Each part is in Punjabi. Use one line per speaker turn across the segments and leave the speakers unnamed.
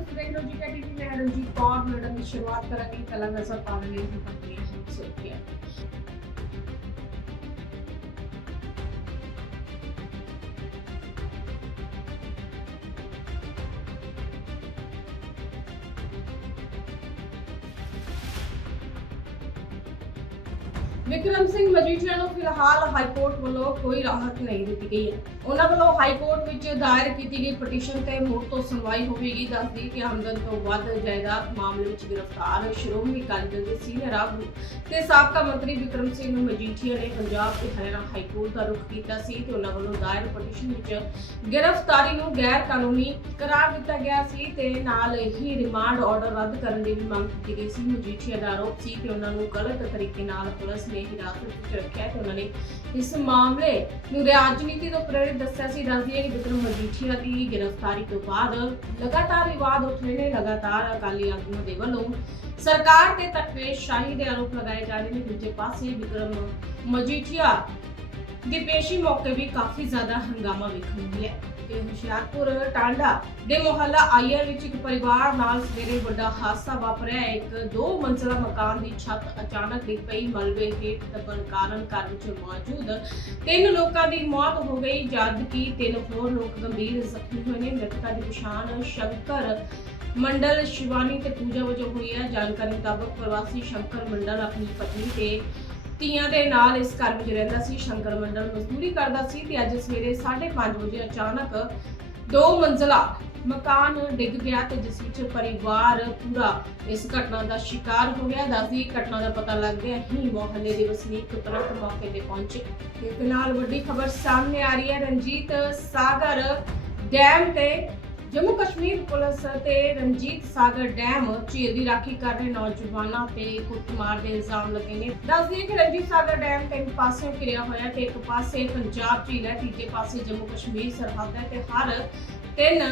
ਤੁਸੀਂ ਮੈਂ ਦੀ ਸ਼ੁਰੂਆਤ ਕਰਾਂਗੀ ਕਲਾ ਨਜ਼ਰ ਪਾਣ ਲਈ ਕੰਪਨੀ ਸੋਚਿਆ ਵਿਕਰਮ ਸਿੰਘ ਮਜੀਠੀਆ ਨੂੰ ਫਿਲਹਾਲ ਹਾਈ ਕੋਰਟ ਵੱਲੋਂ ਕੋਈ ਰਾਹਤ ਨਹੀਂ ਦਿੱਤੀ ਗਈ ਹੈ। ਉਹਨਾਂ ਵੱਲੋਂ ਹਾਈ ਕੋਰਟ ਵਿੱਚ ਦਾਇਰ ਕੀਤੀ ਗਈ ਪਟੀਸ਼ਨ ਤੇ ਮੁੜ ਤੋਂ ਸੁਣਵਾਈ ਹੋਵੇਗੀ, ਦੱਸਦੀ ਕਿ ਆਮਦਨ ਤੋਂ ਵੱਧ ਜਾਇਦਾਦ ਮਾਮਲੇ ਵਿੱਚ ਗ੍ਰਿਫਤਾਰ ਸ਼੍ਰੋਮਣੀ ਅਕਾਲੀ ਦਲ ਦੇ ਸੀਨੀਅਰ ਆਗੂ ਤੇ ਸਾਬਕਾ ਮੰਤਰੀ ਵਿਕਰਮ ਸਿੰਘ ਮਜੀਠੀਆ ਨੇ ਪੰਜਾਬ ਤੇ ਹਰਿਆਣਾ ਹਾਈ ਕੋਰਟ ਦਾ ਰੁਖ ਕੀਤਾ ਸੀ ਤੇ ਉਹਨਾਂ ਵੱਲੋਂ ਦਾਇਰ ਪਟੀਸ਼ਨ ਵਿੱਚ ਗ੍ਰਿਫਤਾਰੀ ਨੂੰ ਗੈਰ ਕਾਨੂੰਨੀ ਕਰਾਰ ਦਿੱਤਾ ਗਿਆ ਸੀ ਤੇ ਨਾਲ ਹੀ ਰਿਮਾਂਡ ਆਰਡਰ ਰੱਦ ਕਰਨ ਦੀ ਵੀ ਮੰਗ ਕੀਤੀ ਗਈ ਸੀ। ਮਜੀਠੀਆ ਦਾ ਆਰੋਪ ਸੀ ਕਿ ਉਹਨਾਂ ਨੂੰ ਗਲਤ ਤਰੀਕੇ ਨਾਲ ਪੁਲਿਸ ਨੇ ਹਿਰਾਸਤ ਵਿੱਚ ਰੱਖਿਆ ਤੇ ਉਹਨਾਂ ਨੇ ਇਸ ਮਾਮਲੇ ਨੂੰ ਰਾਜਨੀਤੀ ਤੋਂ ਪ੍ਰੇਰਿਤ ਦੱਸਿਆ ਸੀ। ਦੱਸਦੀ ਹੈ ਕਿ ਵਿਕਰਮ ਮਜੀਠੀਆ ਦੀ ਗ੍ਰਿਫਤਾਰੀ ਤੋਂ ਬਾਅਦ ਲਗਾਤਾਰ ਵਿਵਾਦ ਉੱਠ ਰਹੇ ਨੇ, ਲਗਾਤਾਰ ਅਕਾਲੀ ਆਗੂਆਂ ਦੇ ਵੱਲੋਂ ਸਰਕਾਰ ਤੇ ਤਕਵੇਸ਼ਾਹੀ ਦੇ ਆਰੋਪ ਲਗਾਏ ਜਾ ਰਹੇ ਨੇ। ਦੂਜੇ ਪਾਸੇ ਵਿਕਰਮ ਮਜੀਠੀਆ ਦੀ ਪੇਸ਼ੀ ਮੌਕੇ ਵੀ ਕਾਫੀ ਜ਼ਿਆਦਾ ਹੰਗਾਮਾ ਵੇਖਣ ਨੂੰ ਮਿਲਿਆ ਤੇ ਹੁਸ਼ਿਆਰਪੁਰ, ਟਾਂਡਾ ਦੇ ਮੁਹੱਲਾ ਆਈਆਰ ਵਿੱਚ ਇੱਕ ਪਰਿਵਾਰ ਨਾਲ ਸਵੇਰੇ ਵੱਡਾ ਹਾਦਸਾ ਵਾਪਰਿਆ ਇੱਕ ਦੋ ਮੰਜ਼ਲਾ ਮਕਾਨ ਦੀ ਛੱਤ ਅਚਾਨਕ ਡਿੱਗ ਪਈ। ਮਲਬੇ ਹੇਠ ਦਬਣ ਕਾਰਨ ਘਰ ਵਿੱਚ ਮੌਜੂਦ ਤਿੰਨ ਲੋਕਾਂ ਦੀ ਮੌਤ ਹੋ ਗਈ, ਜਦਕਿ ਤਿੰਨ ਹੋਰ ਲੋਕ ਗੰਭੀਰ ਜ਼ਖਮੀ ਹੋਏ ਨੇ। ਮ੍ਰਿਤਕਾਂ ਦੀ ਪਛਾਣ ਸ਼ੰਕਰ ਮੰਡਲ ਸ਼ਿਵਾਨੀ ਤੇ ਪੂਜਾ ਵਜੋਂ ਹੋਈ ਹੈ। ਜਾਣਕਾਰੀ ਮੁਤਾਬਕ ਪ੍ਰਵਾਸੀ ਸ਼ੰਕਰ ਮੰਡਲ ਆਪਣੀ ਪਤਨੀ ਤੇ ਧੀਆਂ ਦੇ ਨਾਲ ਇਸ ਘਰ ਵਿੱਚ ਰਹਿੰਦਾ ਸੀ, ਸ਼ੰਕਰ ਮੰਡਲ ਮਜ਼ਦੂਰੀ ਕਰਦਾ ਸੀ ਤੇ ਅੱਜ ਸਵੇਰੇ 5:30 ਵਜੇ ਅਚਾਨਕ ਦੋ ਮੰਜ਼ਲਾ ਮਕਾਨ ਡਿੱਗ ਗਿਆ ਤੇ ਜਿਸ ਵਿੱਚ ਪਰਿਵਾਰ ਪੂਰਾ ਇਸ ਘਟਨਾ ਦਾ ਸ਼ਿਕਾਰ ਹੋ ਗਿਆ। ਦੱਸਦੀ ਘਟਨਾ ਦਾ ਪਤਾ ਲੱਗਦਿਆਂ ਹੀ ਮੁਹੱਲੇ ਦੇ ਵਸਨੀਕ ਤੁਰੰਤ ਮੌਕੇ ਤੇ ਪਹੁੰਚੇ। ਇਸ ਦੇ ਨਾਲ ਵੱਡੀ ਖਬਰ ਸਾਹਮਣੇ ਆ ਰਹੀ ਹੈ, ਰਣਜੀਤ ਸਾਗਰ ਡੈਮ ਤੇ ਜੰਮੂ ਕਸ਼ਮੀਰ ਪੁਲਿਸ ਤੇ ਰਣਜੀਤ ਸਾਗਰ ਡੈਮ ਝੀਲ ਦੀ ਰਾਖੀ ਕਰ ਰਹੇ ਨੌਜਵਾਨਾਂ ਤੇ ਕੁੱਟਮਾਰ ਦੇ ਇਲਜ਼ਾਮ ਲੱਗੇ ਨੇ। ਦੱਸਦੀ ਹੈ ਕਿ ਰਣਜੀਤ ਸਾਗਰ ਡੈਮ ਤਿੰਨ ਪਾਸਿਓਂ ਘਿਰਿਆ ਹੋਇਆ ਤੇ ਇੱਕ ਪਾਸੇ ਪੰਜਾਬ ਝੀਲ ਹੈ, ਤੀਜੇ ਪਾਸੇ ਜੰਮੂ ਕਸ਼ਮੀਰ ਸਰਹੱਦ ਹੈ ਤੇ ਹਰ ਤਿੰਨ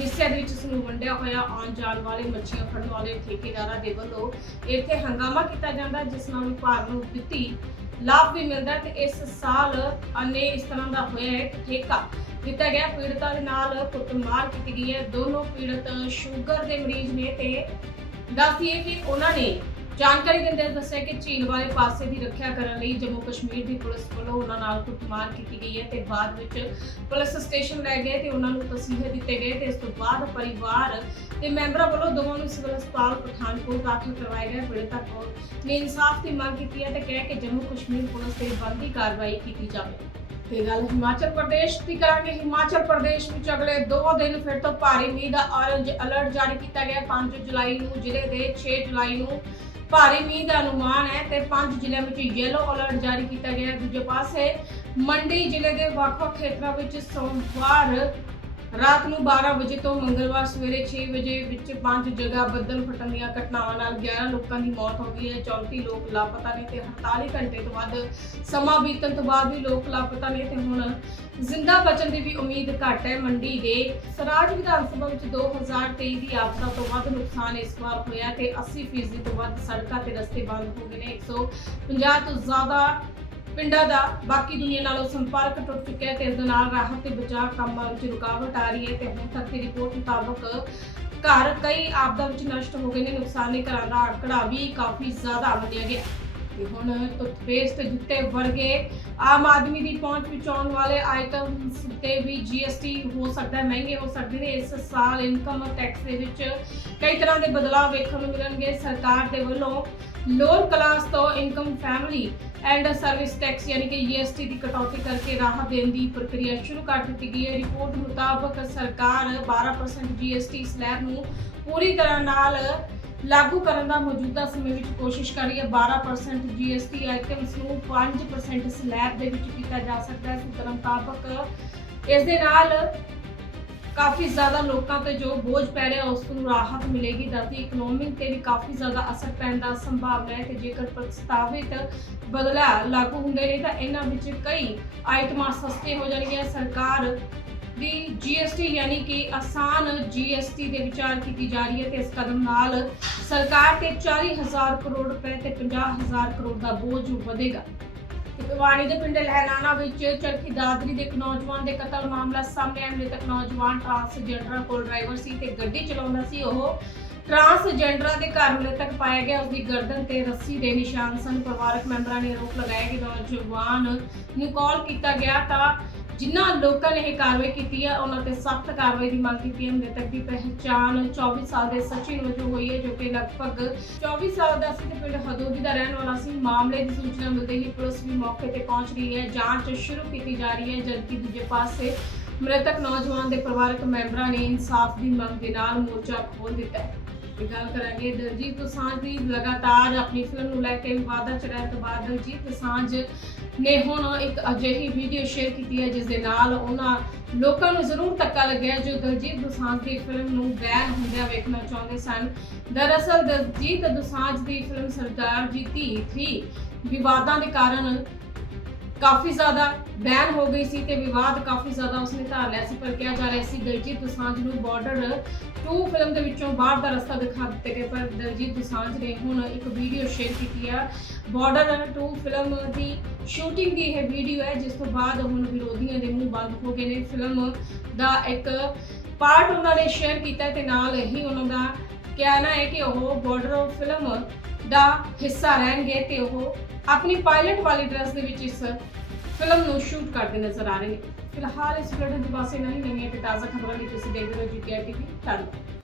ਹਿੱਸਿਆਂ ਦੇ ਵਿੱਚ ਇਸ ਨੂੰ ਵੰਡਿਆ ਹੋਇਆ ਆਉਣ ਜਾਣ ਵਾਲੇ ਮੱਛੀਆਂ ਫੜਨ ਵਾਲੇ ਠੇਕੇਦਾਰਾਂ ਦੇ ਵੱਲੋਂ ਇੱਥੇ ਹੰਗਾਮਾ ਕੀਤਾ ਜਾਂਦਾ, ਜਿਸ ਨਾਲ ਵਿਭਾਗ ਨੂੰ ਦਿੱਤੀ ਲਾਭ ਵੀ ਮਿਲਦਾ ਹੈ ਤੇ ਇਸ ਸਾਲ ਅਨੇ ਇਸ ਤਰ੍ਹਾਂ ਦਾ ਹੋਇਆ ਹੈ ਕਿ ਠੇਕਾ ਦਿੱਤਾ ਗਿਆ। ਪੀੜਤਾਂ ਦੇ ਨਾਲ ਕੁੱਟਮਾਰ ਕੀਤੀ ਗਈ ਹੈ। ਦੋਨੋਂ ਪੀੜਤ ਸ਼ੂਗਰ ਦੇ ਮਰੀਜ਼ ਨੇ ਤੇ ਦੱਸਦੀਏ ਕਿ ਉਹਨਾਂ ਨੇ ਜਾਣਕਾਰੀ ਦਿੰਦੇ ਦੱਸਿਆ ਕਿ ਝੀਲ ਵਾਲੇ ਪਾਸੇ ਦੀ ਰੱਖਿਆ ਕਰਨ ਲਈ ਜੰਮੂ ਕਸ਼ਮੀਰ ਦੀ ਪੁਲਿਸ ਵੱਲੋਂ ਉਹਨਾਂ ਨਾਲ ਕੁੱਟਮਾਰ ਕੀਤੀ ਗਈ ਹੈ ਤੇ ਬਾਅਦ ਵਿੱਚ ਪੁਲਿਸ ਸਟੇਸ਼ਨ ਲੈ ਗਏ ਤੇ ਉਹਨਾਂ ਨੂੰ ਤਸੀਹੇ ਦਿੱਤੇ ਗਏ ਤੇ ਇਸ ਤੋਂ ਬਾਅਦ ਪਰਿਵਾਰ ਤੇ ਮੈਂਬਰਾਂ ਵੱਲੋਂ ਦੋਵਾਂ ਨੂੰ ਸਿਵਲ ਹਸਪਤਾਲ ਪਠਾਨਕੋਟ ਦਾਖਲ ਕਰਵਾਇਆ ਗਿਆ ਪੀੜਤਾਂ ਕੋਲ ਨੇ ਇਨਸਾਫ ਦੀ ਮੰਗ ਕੀਤੀ ਹੈ ਤੇ ਕਹਿ ਕੇ ਜੰਮੂ ਕਸ਼ਮੀਰ ਪੁਲਿਸ ਤੇ ਬਣਦੀ ਕਾਰਵਾਈ ਕੀਤੀ ਜਾਵੇ। ਤੇ ਗੱਲ ਹਿਮਾਚਲ ਪ੍ਰਦੇਸ਼ ਦੀ ਕਰਾਂਗੇ। ਹਿਮਾਚਲ ਪ੍ਰਦੇਸ਼ ਵਿੱਚ ਅਗਲੇ 2 ਦਿਨ ਫਿਰ ਤੋਂ ਭਾਰੀ ਮੀਂਹ ਦਾ ਔਰੰਜ ਅਲਰਟ ਜਾਰੀ ਕੀਤਾ ਗਿਆ। 5 ਜੁਲਾਈ ਨੂੰ ਜ਼ਿਲ੍ਹੇ ਦੇ 6 ਜੁਲਾਈ ਨੂੰ ਭਾਰੀ ਮੀਂਹ ਦਾ ਅਨੁਮਾਨ ਹੈ ਤੇ ਪੰਜ ਜ਼ਿਲ੍ਹਿਆਂ ਵਿੱਚ ਯੈਲੋ ਅਲਰਟ ਜਾਰੀ ਕੀਤਾ ਗਿਆ ਹੈ। ਦੂਜੇ ਪਾਸੇ ਮੰਡੀ ਜ਼ਿਲ੍ਹੇ ਦੇ ਵੱਖ-ਵੱਖ ਖੇਤਰਾਂ ਵਿੱਚ ਸੋਮਵਾਰ ਰਾਤ ਨੂੰ 12 ਵਜੇ ਤੋਂ ਮੰਗਲਵਾਰ ਸਵੇਰੇ 6 ਵਜੇ ਵਿੱਚ ਪੰਜ ਜਗ੍ਹਾ ਬੱਦਲ ਫਟਣ ਦੀਆਂ ਘਟਨਾਵਾਂ ਨਾਲ 11 ਲੋਕਾਂ ਦੀ ਮੌਤ ਹੋ ਗਈ ਹੈ। 34 ਲੋਕ ਲਾਪਤਾ ਨੇ ਤੇ 48 ਘੰਟੇ ਤੋਂ ਵੱਧ ਸਮਾਂ ਬੀਤਣ ਤੋਂ ਬਾਅਦ ਵੀ ਲੋਕ ਲਾਪਤਾ ਨੇ ਤੇ ਹੁਣ ਜ਼ਿੰਦਾ ਬਚਣ ਦੀ ਵੀ ਉਮੀਦ ਘੱਟ ਹੈ। ਮੰਡੀ ਦੇ ਸਰਾਜ ਵਿਧਾਨ ਸਭਾ ਵਿੱਚ 2023 ਦੀ ਆਪਦਾ ਤੋਂ ਵੱਧ ਨੁਕਸਾਨ ਇਸ ਵਾਰ ਹੋਇਆ ਤੇ 80% ਤੋਂ ਵੱਧ ਸੜਕਾਂ ਤੇ ਰਸਤੇ ਬੰਦ ਹੋ ਗਏ ਨੇ। 150 ਤੋਂ ਜ਼ਿਆਦਾ ਪਿੰਡਾਂ ਦਾ, ਬਾਕੀ ਦੁਨੀਆ ਨਾਲੋਂ ਸੰਪਰਕ ਟੁੱਟ ਚੁੱਕਿਆ ਹੈ ਤੇ ਇਸ ਦੇ ਨਾਲ ਰਾਹਤ ਤੇ ਬਚਾਅ ਕੰਮਾਂ ਵਿੱਚ ਰੁਕਾਵਟ ਆ ਰਹੀ ਹੈ ਤੇ ਹੁਣ ਤੱਕ ਦੀ ਰਿਪੋਰਟ ਮੁਤਾਬਕ ਘਰ ਕਈ ਆਪਦਾ ਵਿੱਚ ਨਸ਼ਟ ਹੋ ਗਏ ਨੇ, ਨੁਕਸਾਨੀ ਘਰਾਂ ਦਾ ਆંકੜਾ ਵੀ ਕਾਫੀ ਜ਼ਿਆਦਾ ਵਧਿਆ ਗਿਆ ਤੇ ਹੁਣ ਟੁੱਥਪੇਸਟ ਜੁੱਤੇ ਵਰਗੇ ਆਮ ਆਦਮੀ ਦੀ ਪਹੁੰਚ ਵਿੱਚ ਆਉਣ ਵਾਲੇ ਆਈਟਮਸ ਤੇ ਵੀ GST ਹੋ ਸਕਦਾ ਹੈ ਮਹਿੰਗੇ ਹੋ ਸਕਦੇ ਨੇ। ਇਸ ਸਾਲ ਇਨਕਮ ਟੈਕਸ ਦੇ ਵਿੱਚ ਕਈ ਤਰ੍ਹਾਂ ਦੇ ਬਦਲਾਅ ਵੇਖਣ ਨੂੰ ਮਿਲਣਗੇ। ਸਰਕਾਰ ਦੇ ਵੱਲੋਂ ਲੋਅਰ ਕਲਾਸ ਤੋਂ income family and service tax ਯਾਨੀ ਕਿ GST ਦੀ ਕਟੌਤੀ ਕਰਕੇ ਰਾਹਤ ਦੇਣ ਦੀ ਪ੍ਰਕਿਰਿਆ ਸ਼ੁਰੂ ਕਰ ਦਿੱਤੀ ਗਈ ਹੈ। ਰਿਪੋਰਟ ਮੁਤਾਬਕ ਸਰਕਾਰ 12% GST ਸਲੈਬ ਨੂੰ ਪੂਰੀ ਤਰ੍ਹਾਂ ਨਾਲ ਲਾਗੂ ਕਰਨ ਦਾ ਮੌਜੂਦਾ ਸਮੇਂ ਵਿੱਚ ਕੋਸ਼ਿਸ਼ ਕਰ ਰਹੀ ਹੈ। 12% GST ਆਈਟਮਸ ਨੂੰ 5% ਸਲੈਬ ਦੇ ਵਿੱਚ ਕੀਤਾ ਜਾ ਸਕਦਾ ਹੈ। ਸੂਤਰ ਮੁਤਾਬਕ ਇਸ ਦੇ ਨਾਲ ਕਾਫੀ ਜ਼ਿਆਦਾ ਲੋਕਾਂ ਤੇ ਜੋ ਬੋਝ ਪੈ ਰਿਹਾ, ਉਸ ਨੂੰ ਰਾਹਤ ਮਿਲੇਗੀ। ਦੱਸਦੀ ਇਕਨੋਮੀ ਤੇ ਵੀ ਕਾਫੀ ਜ਼ਿਆਦਾ ਅਸਰ ਪੈਣ ਦਾ ਸੰਭਾਵਨਾ ਹੈ ਤੇ ਜੇਕਰ ਪ੍ਰਸਤਾਵਿਤ ਬਦਲਾਅ ਲਾਗੂ ਹੁੰਦੇ ਨੇ, ਤਾਂ ਇਹਨਾਂ ਵਿੱਚ ਕਈ ਆਈਟਮਾਂ ਸਸਤੇ ਹੋ ਜਾਣਗੀਆਂ। ਸਰਕਾਰ ਦੀ GST ਯਾਨੀ ਕਿ ਆਸਾਨ GST ਦੇ ਵਿਚਾਰ ਕੀਤੀ ਜਾ ਰਹੀ ਹੈ ਤੇ ਇਸ ਕਦਮ ਨਾਲ ਸਰਕਾਰ ਤੇ 40000 ਕਰੋੜ ਰੁਪਏ ਤੇ 50000 ਕਰੋੜ ਦਾ ਬੋਝ ਵਧੇਗਾ। ਟਿਕਵਾਣੀ ਦੇ ਪਿੰਡ ਲਹਿਰਾਣਾ ਵਿੱਚ ਚਰਖੀ ਦਾਦਰੀ ਦੇ ਇੱਕ ਨੌਜਵਾਨ ਦੇ ਕਤਲ ਮਾਮਲਾ ਸਾਹਮਣੇ ਆਇਆ ਮ੍ਰਿਤਕ ਨੌਜਵਾਨ ਟਰਾਂਸਜੈਂਡਰ ਕੋਲ ਡਰਾਈਵਰ ਸੀ ਤੇ ਗੱਡੀ ਚਲਾਉਂਦਾ ਸੀ। ਉਹ ਟਰਾਂਸਜੈਂਡਰਾਂ ਦੇ ਘਰ ਮ੍ਰਿਤਕ ਪਾਇਆ ਗਿਆ। ਉਸ ਦੀ ਗਰਦਨ ਤੇ ਰੱਸੀ ਦੇ ਨਿਸ਼ਾਨ ਸਨ। ਪਰਿਵਾਰਕ ਮੈਂਬਰਾਂ ਨੇ ਆਰੋਪ ਲਗਾਇਆ ਕਿ ਨੌਜਵਾਨ ਨੂੰ ਕਾਲ ਕੀਤਾ ਗਿਆ ਤਾਂ ਜਿਨ੍ਹਾਂ ਲੋਕਾਂ ਨੇ ਇਹ ਕਾਰਵਾਈ ਕੀਤੀ ਹੈ, ਉਹਨਾਂ ਤੇ ਸਖਤ ਕਾਰਵਾਈ ਦੀ ਮੰਗ ਕੀਤੀ ਹੈ। ਮ੍ਰਿਤਕ ਦੀ ਪਹਿਚਾਣ 24 ਸਾਲ ਦੇ ਸਚਿਨ ਵਜੋਂ ਹੋਈ ਹੈ, ਜੋ ਕਿ ਲਗਭਗ 24 ਸਾਲ ਦਾ ਸੀ ਤੇ ਪਿੰਡ ਹਦੋਦੀ ਦਾ ਰਹਿਣ ਵਾਲਾ ਸੀ। ਮਾਮਲੇ ਦੀ ਸੂਚਨਾ ਮਿਲਦੇ ਹੀ ਪੁਲਿਸ ਵੀ ਮੌਕੇ ਤੇ ਪਹੁੰਚ ਗਈ ਹੈ। ਜਾਂਚ ਸ਼ੁਰੂ ਕੀਤੀ ਜਾ ਰਹੀ ਹੈ, ਜਦਕਿ ਦੂਜੇ ਪਾਸੇ ਮ੍ਰਿਤਕ ਨੌਜਵਾਨ ਦੇ ਪਰਿਵਾਰਕ ਮੈਂਬਰਾਂ ਨੇ ਇਨਸਾਫ ਦੀ ਮੰਗ ਦੇ ਨਾਲ ਮੋਰਚਾ ਖੋਲ੍ਹ ਦਿੱਤਾ ਹੈ। ਗੱਲ ਕਰਾਂਗੇ। ਦਲਜੀਤ ਦੋਸਾਂਝ ਦੀ ਲਗਾਤਾਰ ਆਪਣੀ ਫਿਲਮ ਨੂੰ ਲੈ ਕੇ ਵਿਵਾਦਾਂ ਚ ਰਹਿਣ ਤੋਂ ਬਾਅਦ ਦਲਜੀਤ ਦੋਸਾਂਝ ਨੇ ਹੁਣ ਇੱਕ ਅਜਿਹੀ ਵੀਡੀਓ ਸ਼ੇਅਰ ਕੀਤੀ ਹੈ ਜਿਸ ਦੇ ਨਾਲ ਉਹਨਾਂ ਲੋਕਾਂ ਨੂੰ ਜ਼ਰੂਰ ਧੱਕਾ ਲੱਗਿਆ ਜੋ ਦਲਜੀਤ ਦੋਸਾਂਝ ਦੀ ਫਿਲਮ ਨੂੰ ਬੈਨ ਹੁੰਦਿਆਂ ਵੇਖਣਾ ਚਾਹੁੰਦੇ ਸਨ। ਦਰਅਸਲ ਦਲਜੀਤ ਦੋਸਾਂਝ ਦੀ ਫਿਲਮ ਸਰਦਾਰ ਜੀ ਧੀ 3 ਵਿਵਾਦਾਂ ਦੇ ਕਾਰਨ ਕਾਫੀ ਜ਼ਿਆਦਾ ਬੈਨ ਹੋ ਗਈ ਸੀ ਤੇ ਵਿਵਾਦ ਕਾਫੀ ਜ਼ਿਆਦਾ ਉਸਨੇ ਧਾਰ ਲਿਆ ਸੀ, ਪਰ ਕਿਹਾ ਜਾ ਰਿਹਾ ਸੀ ਦਲਜੀਤ ਦੋਸਾਂਝ ਨੂੰ ਬਾਰਡਰ 2 ਫਿਲਮ ਦੇ ਵਿੱਚੋਂ ਬਾਹਰ ਦਾ ਰਸਤਾ ਦਿਖਾ ਦਿੱਤੇ ਗਏ, ਪਰ ਦਲਜੀਤ ਦੋਸਾਂਝ ਨੇ ਹੁਣ ਇੱਕ ਵੀਡੀਓ ਸ਼ੇਅਰ ਕੀਤੀ ਹੈ ਬਾਰਡਰ 2 ਫਿਲਮ ਦੀ ਸ਼ੂਟਿੰਗ ਦੀ ਇਹ ਵੀਡੀਓ ਹੈ, ਜਿਸ ਤੋਂ ਬਾਅਦ ਹੁਣ ਵਿਰੋਧੀਆਂ ਦੇ ਮੂੰਹ ਬੰਦ ਹੋ ਗਏ ਨੇ। ਫਿਲਮ ਦਾ ਇੱਕ ਪਾਰਟ ਉਹਨਾਂ ਨੇ ਸ਼ੇਅਰ ਕੀਤਾ ਤੇ ਨਾਲ ਹੀ ਉਹਨਾਂ ਦਾ ਕਹਿਣਾ ਹੈ ਕਿ ਉਹ ਬਾਰਡਰ ਫਿਲਮ ਦਾ ਹਿੱਸਾ ਰਹਿਣਗੇ ਤੇ ਉਹ ਆਪਣੀ ਪਾਇਲਟ ਵਾਲੀ ਡਰੈਸ ਦੇ ਵਿੱਚ ਇਸ ਫਿਲਮ ਨੂੰ ਸ਼ੂਟ ਕਰਦੇ ਨਜ਼ਰ ਆ ਰਹੇ ਨੇ। ਫਿਲਹਾਲ ਇਸ ਬੁਲੇਟਿਨ ਦੇ ਪਾਸੇ ਨਹੀਂ ਨਵੀਆਂ ਤੇ ਤਾਜ਼ਾ ਖਬਰਾਂ ਲਈ ਤੁਸੀਂ ਦੇਖਦੇ ਰਹੋ ਜੀਟੀਆਰ ਟੀਵੀ ਧੰਨਵਾਦ।